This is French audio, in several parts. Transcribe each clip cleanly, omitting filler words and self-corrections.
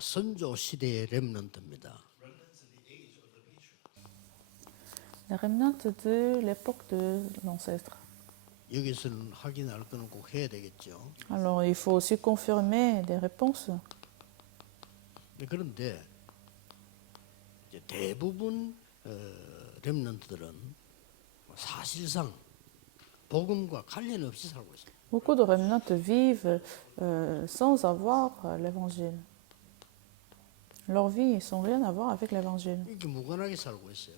선조 시대의 렘넌트입니다. Les remnants de l'époque de l'ancêtre. 여기서는 확인할 거는 꼭 해야 되겠죠. Alors, il faut aussi confirmer des réponses. 그런데 이제 대부분 렘넌트들은 사실상 복음과 관련 없이 살고 있어요. Beaucoup de remnants vivent sans avoir l'évangile. Leur vie, ils n'ont rien à voir avec l'évangile. 이렇게 무관하게 살고 있어요.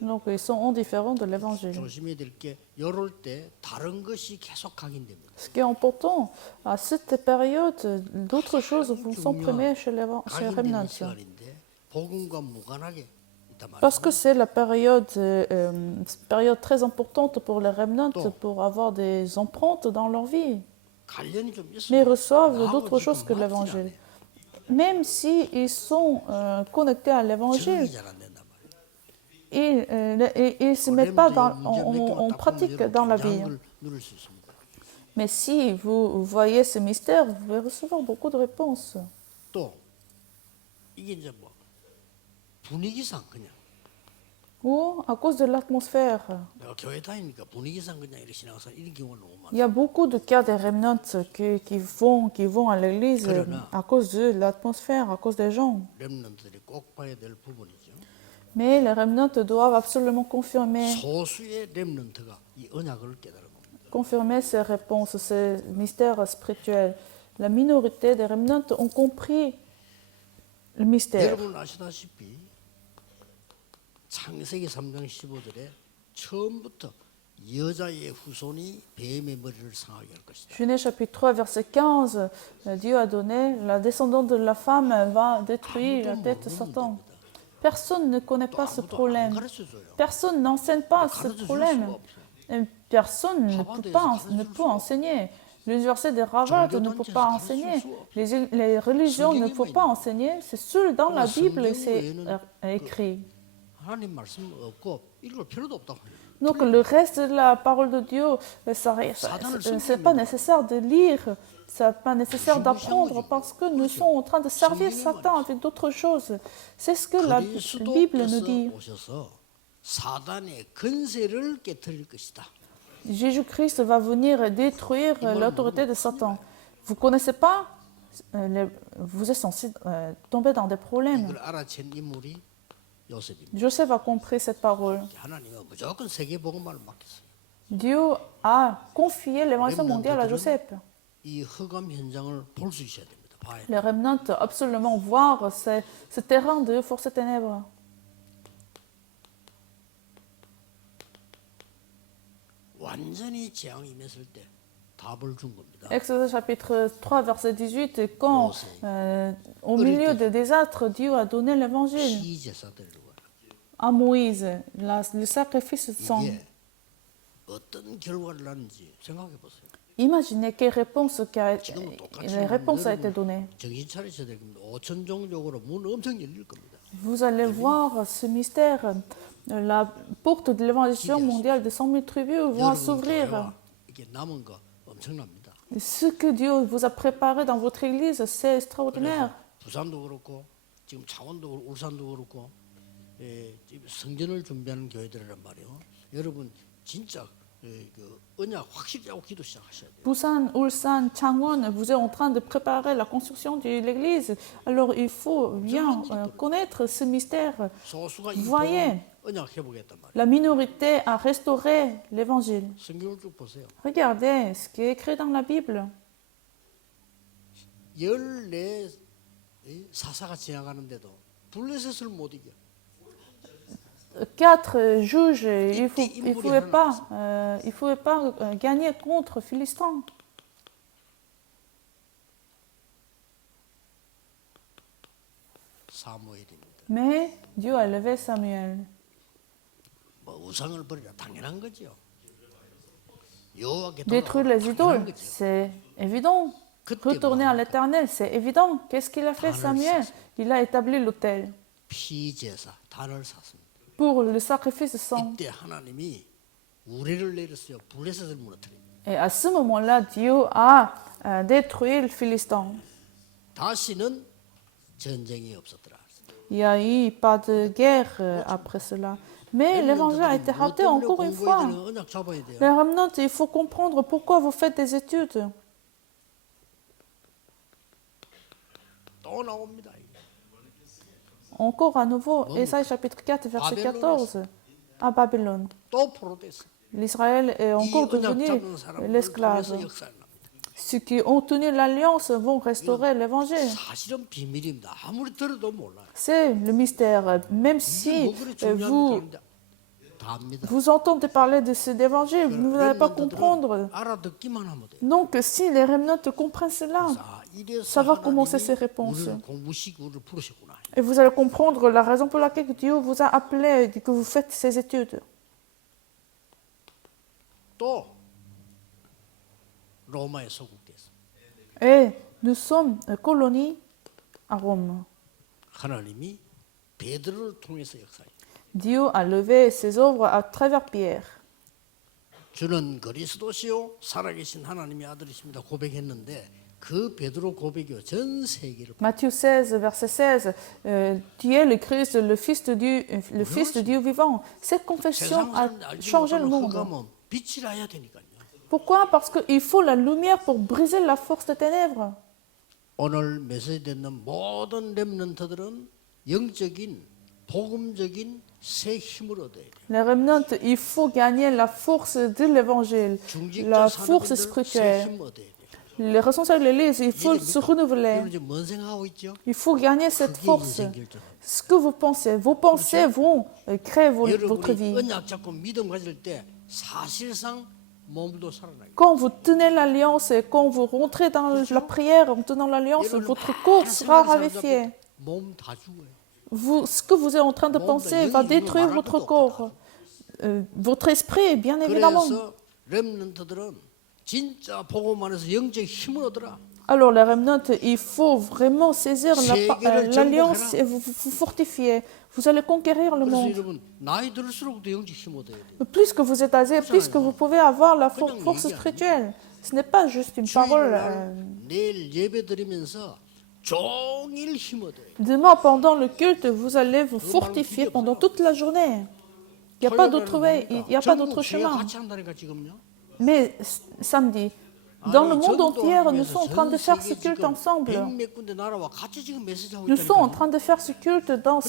Donc, ils sont indifférents de l'évangile. 조심해야 될 게 이럴 때 다른 것이 계속 각인됩니다. Ce qui est important, à cette période, d'autres choses vont s'imprimer chez les 각인되는 remnants. 시간인데 복음과 무관하게 있단 Parce que 말이에요. c'est la période très importante pour les remnants pour avoir des empreintes dans leur vie. 관련이 좀 Mais ils 있어요. reçoivent 나하고 d'autres choses 지금 que 맞질 l'évangile. 않아요. Même s'ils sont connectés à l'évangile, 적응이 잘 안 된단 말이에요. ils ne se mettent pas en pratique dans la vie. 을 누릴 수 있습니다. Mais si vous voyez ce mystère, vous pouvez recevoir beaucoup de réponses. 또 이게 이제 뭐 분위기상 그냥 Ou à cause de l'atmosphère. 내가 교회 다니니까 분위기상 그냥 이렇게 신앙생활 이런 경우가 너무 많아요. Il y a beaucoup de cas des remnants qui vont à l'église à cause de l'atmosphère, à cause des gens. 렘넌트들이 꼭 봐야 될 부분이죠. Mais les remnants doivent absolument 소수의 렘넌트가 이 언약을 깨달은 겁니다. confirmer ces réponses, ces mystères spirituels. La minorité des remnants ont compris le mystère. 여러분 아시다시피 창세기 3장 15절에 처음부터 여자의 후손이 뱀의 머리를 상하게 할 것이다. Genèse chapitre 3, verset 15, Dieu a donné, la descendante de la femme va détruire la tête de Satan. Personne ne connaît pas ce problème. Personne n'enseigne pas ce problème. Et personne ne peut enseigner. L'université de Harvard ne peut pas enseigner. Les religions ne peuvent pas enseigner. C'est seul dans la Bible c'est écrit. 하나님 말씀 없고 읽을 필요도 없다고 해요. Donc le reste de la parole de Dieu, c'est pas nécessaire de lire, c'est pas nécessaire d'apprendre parce que nous sommes en train de servir Satan avec d'autres choses. C'est ce que la Bible nous dit. 오셔서 사단의 근세를 깨뜨릴 것이다. Jésus-Christ va venir détruire l'autorité de Satan. Vous connaissez pas, vous êtes censé tomber dans des problèmes. 이걸 알아챈 인물이 요셉입니다. Joseph a compris cette parole. 하나님은 무조건 세계 복음만을 맡겼어요. Dieu a confié l'évangile mondial à Joseph. 이 흑암 현장을 볼 수 있어야 됩니다. 봐야 돼요. Les remnants absolument voir ce terrain de force ténèbres. 완전히 재앙이 임했을 때 답을 준 겁니다. Exode chapitre 3, verset 18, quand au milieu des désastres, Dieu a donné l'évangile 피제사들과 à Moïse, le sacrifice de sang. 이게 어떤 결과를 낳는지 생각해 보세요. Imaginez quelle réponse les réponses a été donnée. 정신 차리셔야 될 겁니다. 5천 종족으로 문 엄청 열릴 겁니다. Vous allez voir ce mystère, la porte de l'évangélisation mondiale de 100 000 tribus va s'ouvrir. 이게 남은 거 엄청납니다. Ce que Dieu vous a préparé dans votre église, c'est extraordinaire. 부산도 그렇고 지금 창원도 그렇고 울산도 그렇고 지금 성전을 준비하는 교회들이란 말이에요. 여러분 진짜 그 언약 확실히 하고 기도 시작하셔야 돼요. Busan, Ulsan, Changwon, vous êtes en train de préparer la construction de l'église. Alors il faut bien connaître ce mystère. 소수가 Vous voyez, 언약 회복했단 말이에요. la minorité a restauré l'évangile. 성경을 쭉 보세요. Regardez ce qui est écrit dans la Bible. 14 사사가 지나가는데도 블레셋을 못 이겨. 4 juges, il ne pouvaient pas gagner contre Philistins. 사무엘입니다. Mais Dieu a levé Samuel. 뭐 우상을 버리라 당연한 거죠. 여호와께 Détruire les idoles, c'est évident. Retourner à l'éternel, c'est évident. Qu'est-ce qu'il a fait Samuel? Il a établi l'autel 피제사 단을 샀습니다. pour le sacrifice de sang. 이때 하나님이 우레를 내렸어요. 블레셋을 무너뜨립니다. Et à ce moment-là, Dieu a détruit le Philistin. 다시는 전쟁이 없었더라. Il n'y a eu pas de guerre après cela. Mais l'évangile a été raté encore une fois. 언약 잡아야 돼요. Les remnants, il faut comprendre pourquoi vous faites des études. 또 나옵니다. Encore à nouveau, Ésaïe chapitre 4, verset 14, à Babylone. 또 포로됐어. L'Israël est 이 encore 언약 devenu 잡는 사람들 통해서 l'esclave. 역사를 납니다. Ceux qui ont tenu l'alliance vont restaurer l'évangile. 사실은 비밀입니다. 아무리 들어도 몰라요. C'est le mystère. Même si 뭐 그리 중요한 vous, 얘기인데 다 압니다. vous entendez parler de cet évangile, vous n'allez pas comprendre. 알아듣기만 하면 돼요. Donc, si les remnants comprennent cela, 자, 이래서 ça va commencer ces 하나님이 réponses. 우리를 공부시키고 부르셨구나. Et vous allez comprendre la raison pour laquelle Dieu vous a appelé, que vous faites ces études. 또 로마에 소국됐어. Et nous sommes colonie à Rome. 하나님이 베드로를 통해서 역사해. Dieu a levé ses œuvres à travers Pierre. 주는 그리스도시요 살아계신 하나님의 아들이십니다. 고백했는데 그 베드로 고백이 전 세계를 Matthieu 16, verset 16, tu es le Christ, le Fils de Dieu vivant. Cette confession 세상 a 사람들 알지 changé le 못하는 monde. 흑암은 빛이 나야 되니까요. Pourquoi? Parce qu'il faut la lumière pour briser la force des ténèbres. 오늘 메시지 듣는 모든 렘넌트들은 영적인 복음적인 새 힘을 얻어야 돼요. Les remnants, il faut gagner la force de l'évangile, 중직자 la force 사람들 새 spirituelle. 힘 얻어야 돼요. Les responsables de l'Église, il faut se renouveler. 여러분 지금 뭔 생각하고 있죠? Il faut gagner cette 그게 force. 인생 결정. Ce que vous pensez, vos pensées vont créer votre 여러분이 vie. 언약 잡고 믿음 가질 때 사실상 몸도 살아나요. Quand vous tenez l'alliance et quand vous rentrez dans la prière en tenant l'alliance, votre corps sera ravifié. 몸다 죽어요. Ce que vous êtes en train de penser va détruire votre corps. Votre esprit, bien évidemment. 그래서 렘넌트들은 진짜 복음 안에서 영적 힘을 얻어라. Alors, les remnants, il faut vraiment saisir 세계를 l'alliance 정복해라. et vous fortifier. Vous allez conquérir le 그래서 monde. 여러분 나이 들수록 더 영적 힘 얻어야 돼요. Plus que vous êtes âgé, plus que vous pouvez avoir la force spirituelle. Ce n'est pas juste une parole. 주일날 내일 예배 드리면서 종일 힘 얻어요. Demain, pendant le culte, vous allez vous fortifier pendant toute la journée. Il n'y a pas d'autre way, il n'y a pas d'autre chemin. 같이 한다니까 지금요. Mais samedi, dans le monde entier, nous sommes en train de faire ce culte ensemble. 백몇 군데 나라와 같이 지금 메시지 하고 Nous sommes en 있다니까. train de faire ce culte dans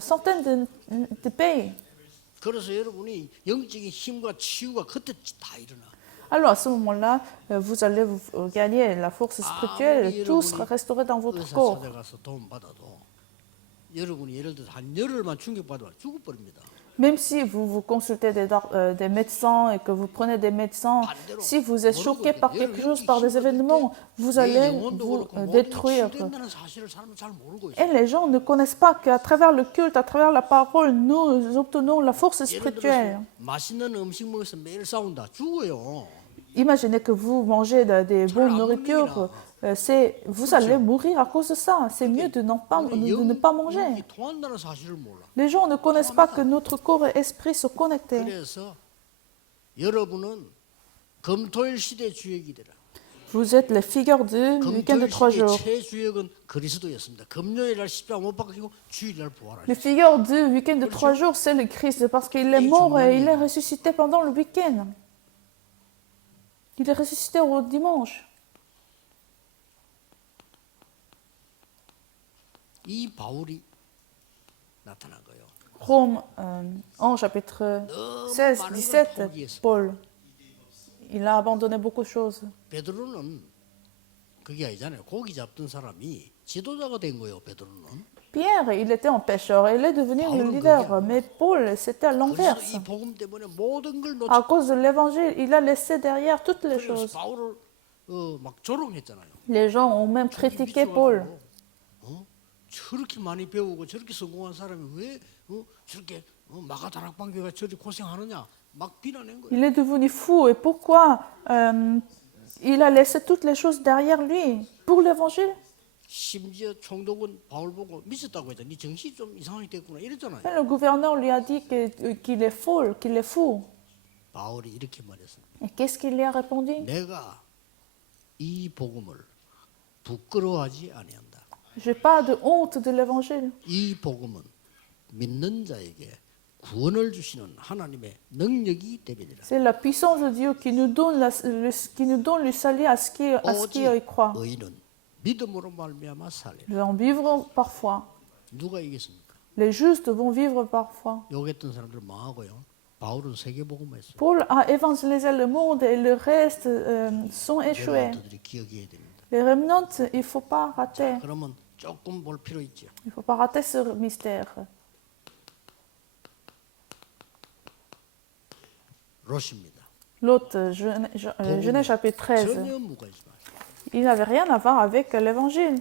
centaines de pays. 그래서 여러분이 영적인 힘과 치유가 그때 다 일어나. Alors à ce moment-là, vous allez gagner la force spirituelle et tout sera restauré dans votre 의사 corps. 찾아가서 도움 받아도 여러분이 예를 들어서 한 열흘만 충격받으면 죽어버립니다. Même si vous consultez des médecins et que vous prenez des médecins, si vous êtes choqué par quelque chose, par des événements, vous allez vous détruire. 된다는 사실을 사람은 잘 모르고 있어요. Et les gens ne connaissent pas qu'à travers le culte, à travers la parole, nous obtenons la force 예를 spirituelle. 들어서 맛있는 음식 먹어서 매일 싸운다. 죽어요. Imaginez que vous mangez des bonnes nourritures, vous allez mourir à cause de ça. C'est mieux de ne pas manger. 영이 통한다는 사실을 몰라. Les gens ne connaissent pas que notre corps et esprit sont connectés. 그래서 여러분은 금토일 시대 주역이 되라. Vous êtes les figures du week-end de 3 금토일 jours. 시대 최주역은 그리스도였습니다. 금요일 날 십자가 못 박히고 주일 날 부활하셨어요. Le figure du week-end de 3 jours, c'est le Christ, parce qu'il est mort et il est ressuscité pendant le week-end. Il est ressuscité au dimanche. 이 바울이 나타난 거예요. Rome, en chapitre 16, 17, Paul, il a abandonné beaucoup de choses. 베드로는 그게 아니잖아요. 고기 잡던 사람이 지도자가 된 거예요. 베드로는. Pierre, il était un pêcheur et il est devenu le leader, mais Paul, c'était à 그래서 l'inverse. 이 복음 때문에 모든 걸 À 놓쳐. cause de l'évangile, il a laissé derrière toutes les 그래서 choses. 바울을 막 조롱했잖아요. Les gens ont même critiqué Paul. 저렇게 많이 배우고 저렇게 성공한 사람이 왜 저렇게 마가다락방교가 저렇게 고생하느냐 막 비난한 거예요. Il est devenu fou et pourquoi il a laissé toutes les choses derrière lui pour l'évangile? 심지어 총독은 바울 보고 미쳤다고 했잖아. 네 정신이 좀 이상하게 됐구나 이랬잖아요. Et le gouverneur lui a dit qu'il est fou, qu'il est fou. 바울이 이렇게 말했습니다. Et qu'est-ce qu'il lui a répondu? 내가 이 복음을 부끄러워하지 아니한다. J'ai pas de honte de l'évangile. 이 복음은 믿는 자에게 구원을 주시는 하나님의 능력이 되리라. C'est la puissance de Dieu qui nous donne, qui nous donne le salut à ce qui y croit. 의인은 믿음으로 말미암아 살리라. Nous allons vivre par foi. 누가 이겼습니까? Les justes vont vivre par foi. 욕했던 사람들 망하고요. 바울은 세계복음화 했어요. Paul a évangélisé le monde et le reste sont échoués. 렘넌트들이 기억해야 됩니다. Les remnants, il ne faut pas rater. 그러면 조금 볼 필요 있죠. Il ne faut pas rater ce mystère. 롯입니다. L'autre, Genèse chapitre 13, 전혀 무관하지 마세요. il n'avait rien à voir avec l'évangile.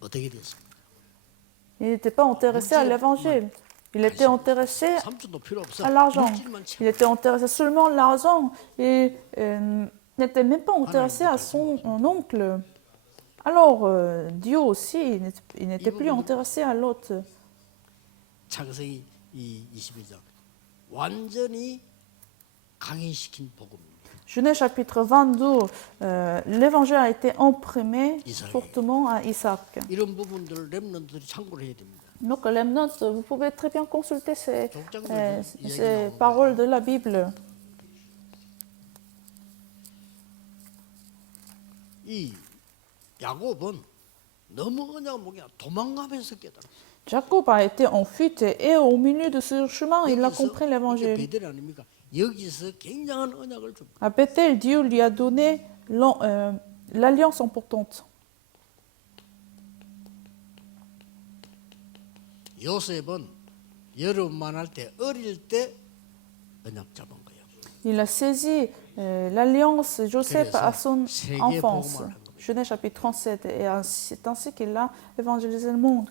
어떻게 됐습니까? Il n'était pas intéressé à l'évangile. Il était intéressé 삼촌도 필요 없어. à l'argent. 물질만 채워. Il était intéressé seulement à l'argent et n'était même pas intéressé à son oncle. Alors, Dieu aussi, il n'était plus intéressé à l'autre. 창세기 22장 완전히 강인시킨 복음입니다. Genèse chapitre 22, l'évangile a été imprimé Isaac. fortement à Isaac. 이런 부분들을 렘넌트들이 참고를 해야 됩니다. Donc, les notes, vous pouvez très bien consulter ces ces paroles de la Bible. 이 야곱은 너무 언약을 모르게 도망가면서 깨달았어요. Jacob a été en fuite et au milieu de ce chemin, il a compris 이게 l'évangile. 베델 아닙니까? 여기서 굉장한 언약을 줍니다. À Bethel, Dieu lui a donné l'alliance importante. 요셉은 여러분만 할 때 어릴 때 언약 잡은 거예요. Il a saisi l'alliance Joseph à son 세계 enfance. 복음을 한 겁니다. Genèse chapitre 37. Et c'est ainsi qu'il a évangélisé le monde.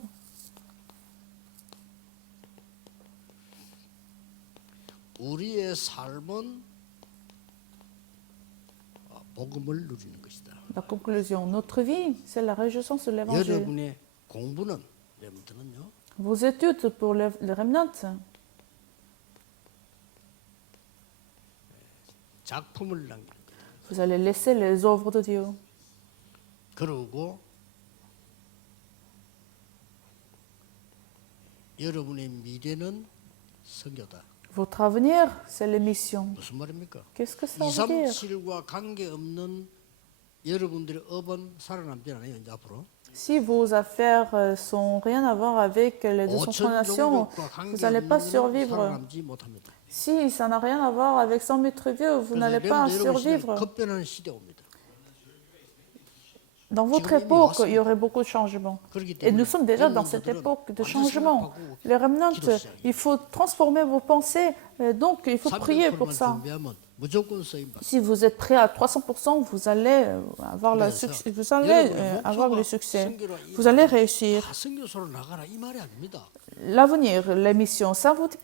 우리의 삶은 복음을 누리는 것이다. La conclusion, notre vie, c'est la réjouissance de l'évangile. 여러분의 공부는 렘넌트는요. Vos études pour le remnant, 작품을 남기는 거예요. vous allez laisser les œuvres de Dieu. 그러고 여러분의 미래는 선교다. Votre avenir, c'est les missions. 무슨 말입니까? Qu'est-ce que ça veut dire? 237과 관계없는 여러분들의 업은 살아남지 않아요, 이제 앞으로. Si vos affaires sont rien à voir avec les 200 nations, vous n'allez pas survivre. 살아남지 못합니다. Si ça n'a rien à voir avec 100 mètres vieux, vous n'allez pas survivre. 급변하는 시대 옵니다. Dans votre époque, il y aurait beaucoup de changements. Et nous sommes déjà dans cette époque de changement. Les remnants, il faut transformer vos pensées, donc il faut prier pour ça. 무조건 쓰임 받습니다. Si vous êtes prêt à 300%, vous allez avoir le succès. Vous allez réussir. 다 선교소로 나가라 이 말이 아닙니다. L'avenir, les missions, ça ne vous dit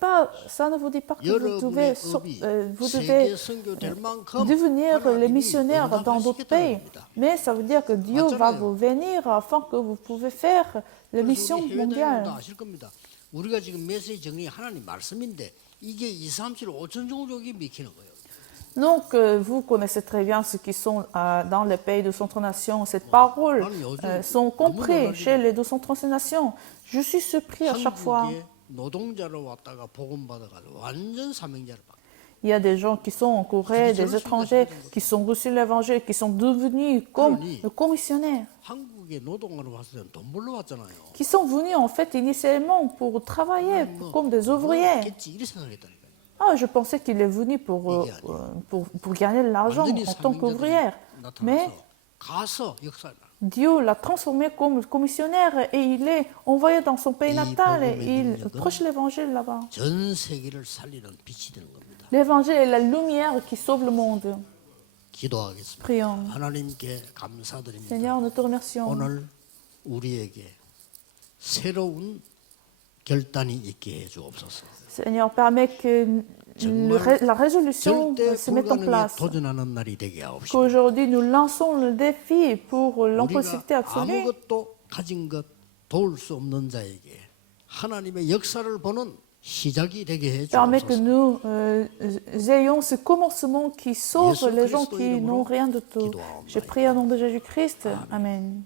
pas que vous devez 세계 선교될 만큼 devenir les 하나님이 missionnaires dans d'autres pays. 응답하시겠다는 겁니다. Mais ça veut dire que Dieu va vous venir afin que vous pouvez faire les missions 그래서 우리 해외 mondiales. 다니면도 아실 겁니다. 우리가 지금 메시지 정리 하나님 말씀인데 이게 2, 3, 7, 5천 종족이 미키는 거예요. Donc, vous connaissez très bien ceux qui sont dans les pays de Centre-Nation. Ces paroles sont comprises chez les 230 nations. Je suis surpris à chaque fois. 한국에 노동자로 왔다가 복음 받아가지고 완전 사명자를 받고. Il y a des gens qui sont en Corée, des étrangers qui sont reçus l'évangile, qui sont devenus comme commissionnaires, 한국에 노동하러 왔을 때는 돈 벌러 왔잖아요. qui sont venus en fait initialement pour travailler comme des ouvriers. 겠지 이렇게 생각했다니까요. Ah, je pensais qu'il est venu pour gagner de l'argent 완전히 en tant qu'ouvrière. Mais 나타나서 가서 역사를. Dieu l'a transformé comme commissionnaire et il est envoyé dans son pays natal et il prêche l'évangile là-bas. 전 세계를 살리는 빛이 되는 겁니다. L'évangile est la lumière qui sauve le monde. 기도하겠습니다. Prions. 하나님께 감사드립니다. Seigneur, nous te remercions. 오늘 우리에게 새로운 결단이 있게 해 주옵소서. Seigneur, permets que la résolution 절대 se mette en 불가능에 place. 도전하는 날이 되게 하옵시고 Qu'aujourd'hui nous lançons le défi pour 우리가 l'impossibilité absolue. 아무것도 가진 것 도울 수 없는 자에게 하나님의 역사를 보는 시작이 되게 해 Permets que 주옵소서. nous ayons ce commencement qui sauve Jésus les gens Christ qui 이름으로 n'ont rien de tout. 기도하옵나이다. Je prie au nom de Jésus-Christ. Amen.